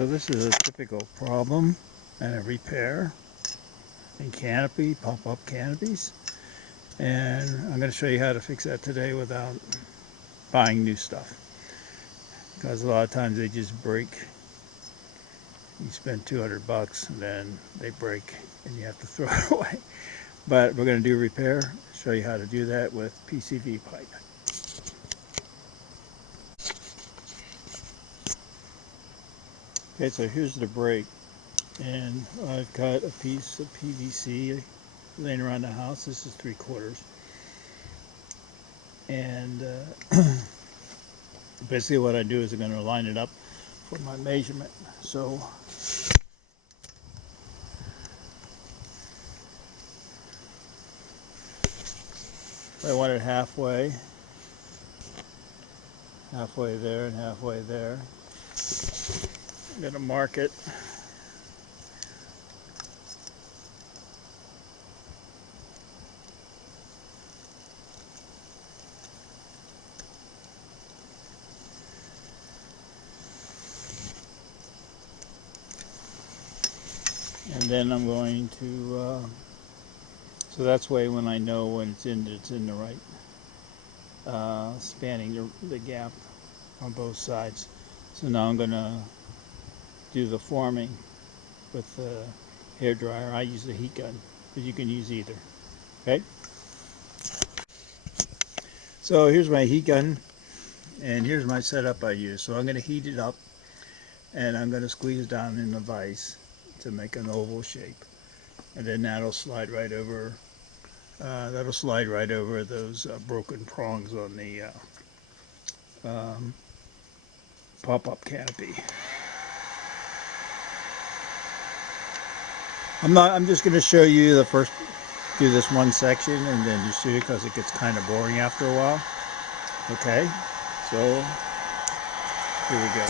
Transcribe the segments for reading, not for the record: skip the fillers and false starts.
So this is a typical problem and a repair in canopy, pop-up canopies. And I'm going to show you how to fix that today without buying new stuff. Because a lot of times they just break. You spend 200 bucks and then they break and you have to throw it away. But we're going to do repair, show you how to do that with PCV pipe. Okay, so here's the break. And I've got a piece of PVC laying around the house. This is 3/4. And basically what I do is I'm going to line it up for my measurement. So I want it halfway there and halfway there. I'm going to mark it. And then I'm going to, so that's way when I know when it's in the right, spanning the gap on both sides. So now I'm going to do the forming with the hair dryer. I use the heat gun, but you can use either. Okay? So here's my heat gun, and here's my setup I use. So I'm going to heat it up, and I'm going to squeeze down in the vise to make an oval shape, and then that'll slide right over. Those broken prongs on the pop-up canopy. I'm just going to show you the first. Do this one section and then just shoot it because it gets kind of boring after a while. Okay, so here we go.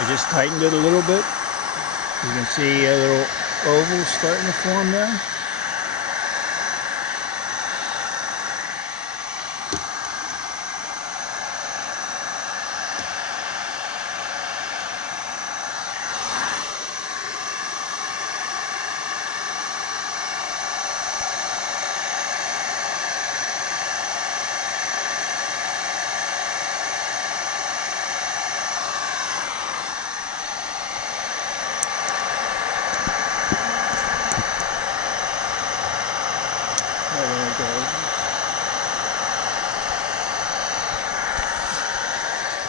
I just tightened it a little bit. You can see a little oval starting to form there.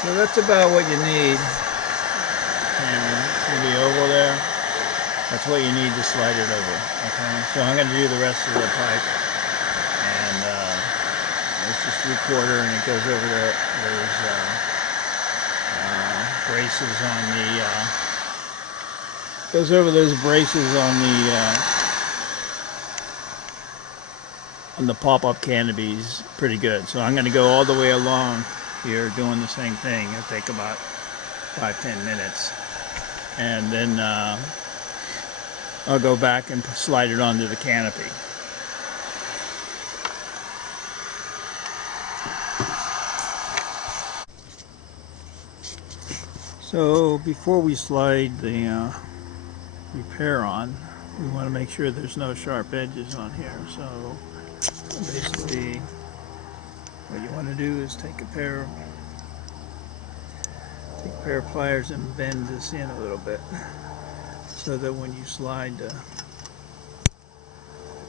So that's about what you need. And see the oval there? That's what you need to slide it over. Okay, so I'm going to do the rest of the pipe. And it's just 3/4 and it goes over those braces on the on the pop-up canopies pretty good. So I'm going to go all the way along here doing the same thing. It'll take about 5-10 minutes, and then I'll go back and slide it onto the canopy. So before we slide the repair on, we want to make sure there's no sharp edges on here. So basically what you want to do is take a pair of pliers and bend this in a little bit so that when you slide the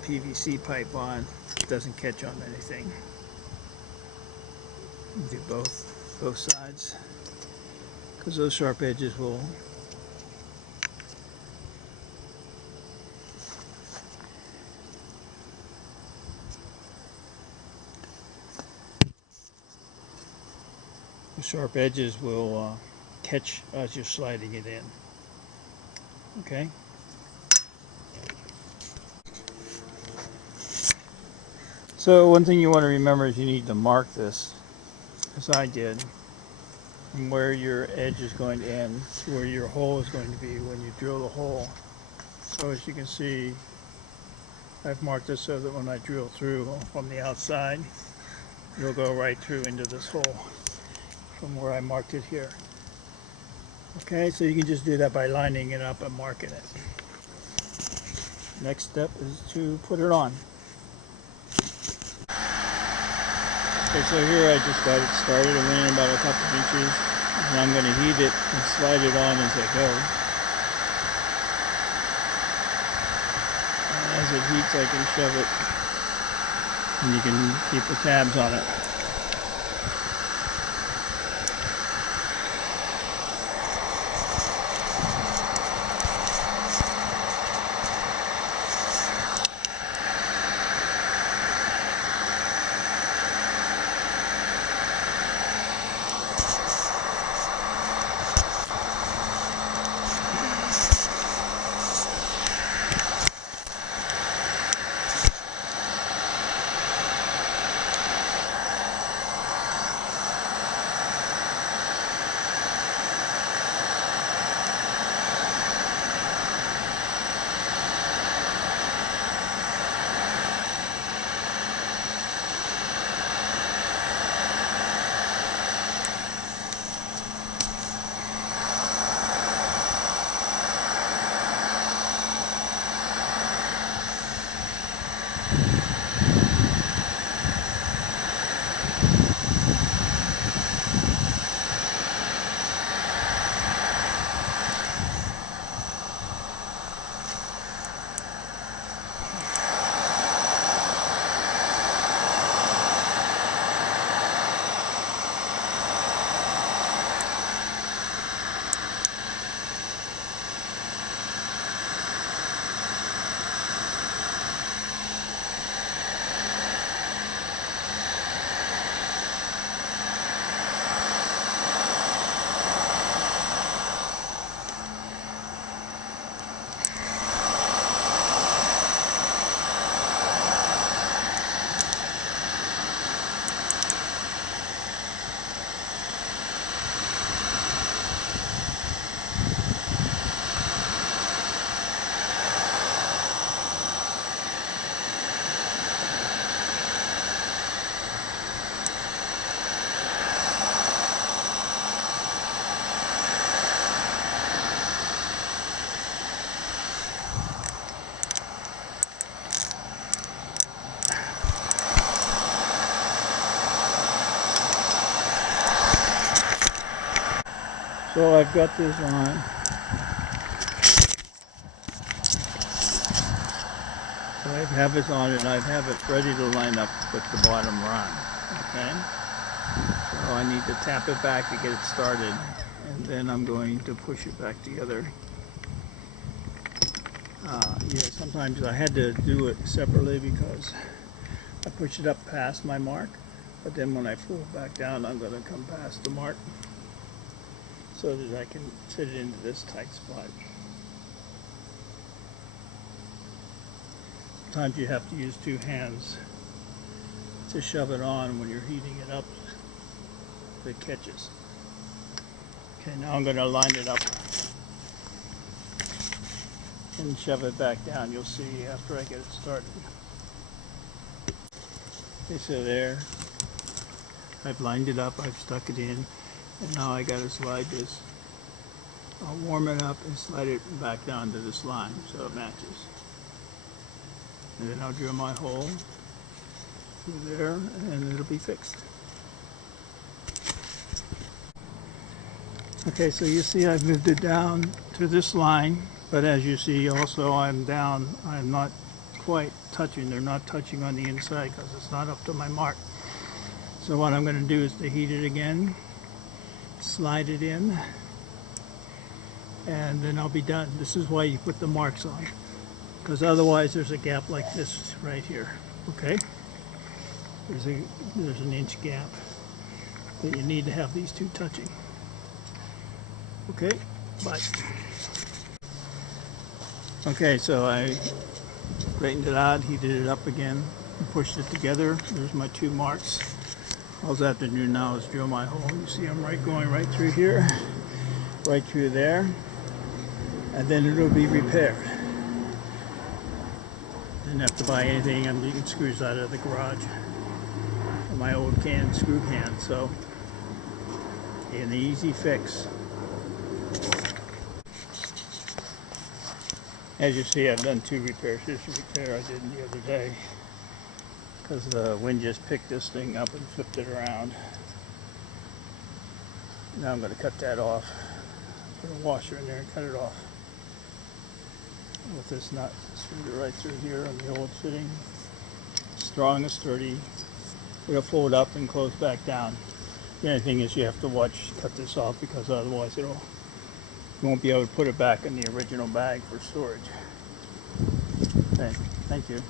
PVC pipe on, it doesn't catch on anything. Do both sides, because those sharp edges will catch as you're sliding it in. Okay. So one thing you want to remember is you need to mark this, as I did, from where your edge is going to end to where your hole is going to be when you drill the hole. So as you can see, I've marked this so that when I drill through from the outside, it'll go right through into this hole from where I marked it here. Okay, so you can just do that by lining it up and marking it. Next step is to put it on. Okay, so here I just got it started. I went in about a couple of inches, and I'm going to heat it and slide it on as I go. And as it heats, I can shove it, and you can keep the tabs on it. So I've got this on. So I have it on and I have it ready to line up with the bottom run. Okay? So I need to tap it back to get it started, and then I'm going to push it back together. Sometimes I had to do it separately because I pushed it up past my mark, but then when I pull it back down, I'm going to come past the mark so that I can fit it into this tight spot. Sometimes you have to use two hands to shove it on when you're heating it up so it catches. Okay, now I'm going to line it up and shove it back down. You'll see after I get it started. Okay, so there, I've lined it up, I've stuck it in, and now I got to slide this I'll warm it up and slide it back down to this line so it matches. And then I'll drill my hole through there and it'll be fixed. Okay, so you see I've moved it down to this line, but as you see also I'm not quite touching. They're not touching on the inside because it's not up to my mark. So what I'm going to do is to heat it again, slide it in, and then I'll be done. This is why you put the marks on, because otherwise there's a gap like this right here. Okay, there's an inch gap that you need to have these two touching. Okay, bye. Okay, so I straightened it out, heated it up again, and pushed it together. There's my two marks. All I have to do now is drill my hole. You see I'm going right through here, right through there, and then it'll be repaired. Didn't have to buy anything. I'm getting screws out of the garage from my old screw can, so an easy fix. As you see, I've done two repairs. Here's a repair I did the other day because the wind just picked this thing up and flipped it around. Now I'm going to cut that off. Put a washer in there and cut it off. With this nut, screw it right through here on the old fitting. Strong and sturdy. It'll fold up and close back down. The only thing is you have to cut this off because otherwise you won't be able to put it back in the original bag for storage. Okay, thank you.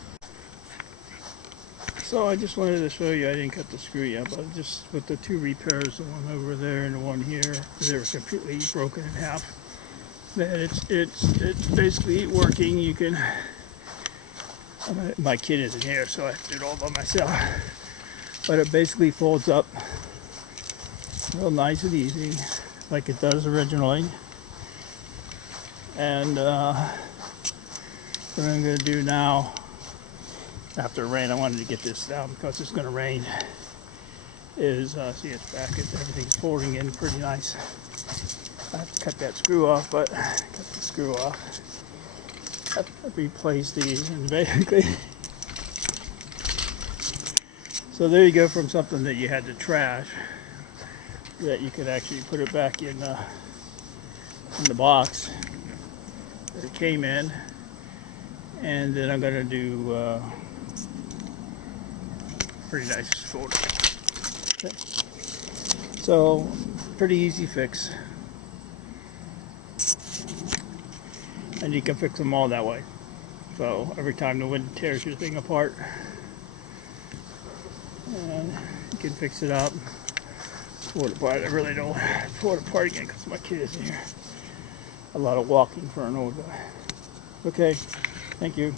So I just wanted to show you, I didn't cut the screw yet, but just with the two repairs, the one over there and the one here, they were completely broken in half. That it's basically working. You can, my kid isn't here, so I did it all by myself. But it basically folds up real nice and easy, like it does originally. And what I'm going to do now, after rain, I wanted to get this down because it's going to rain, is, see it's back, everything's folding in pretty nice. I have to cut that screw off, but cut the screw off. I have to replace these, and basically, so there you go from something that you had to trash, that you could actually put it back in the box that it came in. And then I'm going to do pretty nice folder. Okay. So pretty easy fix, and you can fix them all that way. So every time the wind tears your thing apart, and you can fix it up, pull it apart. I really don't pull it apart again because my kid isn't here. A lot of walking for an old guy. Okay, thank you.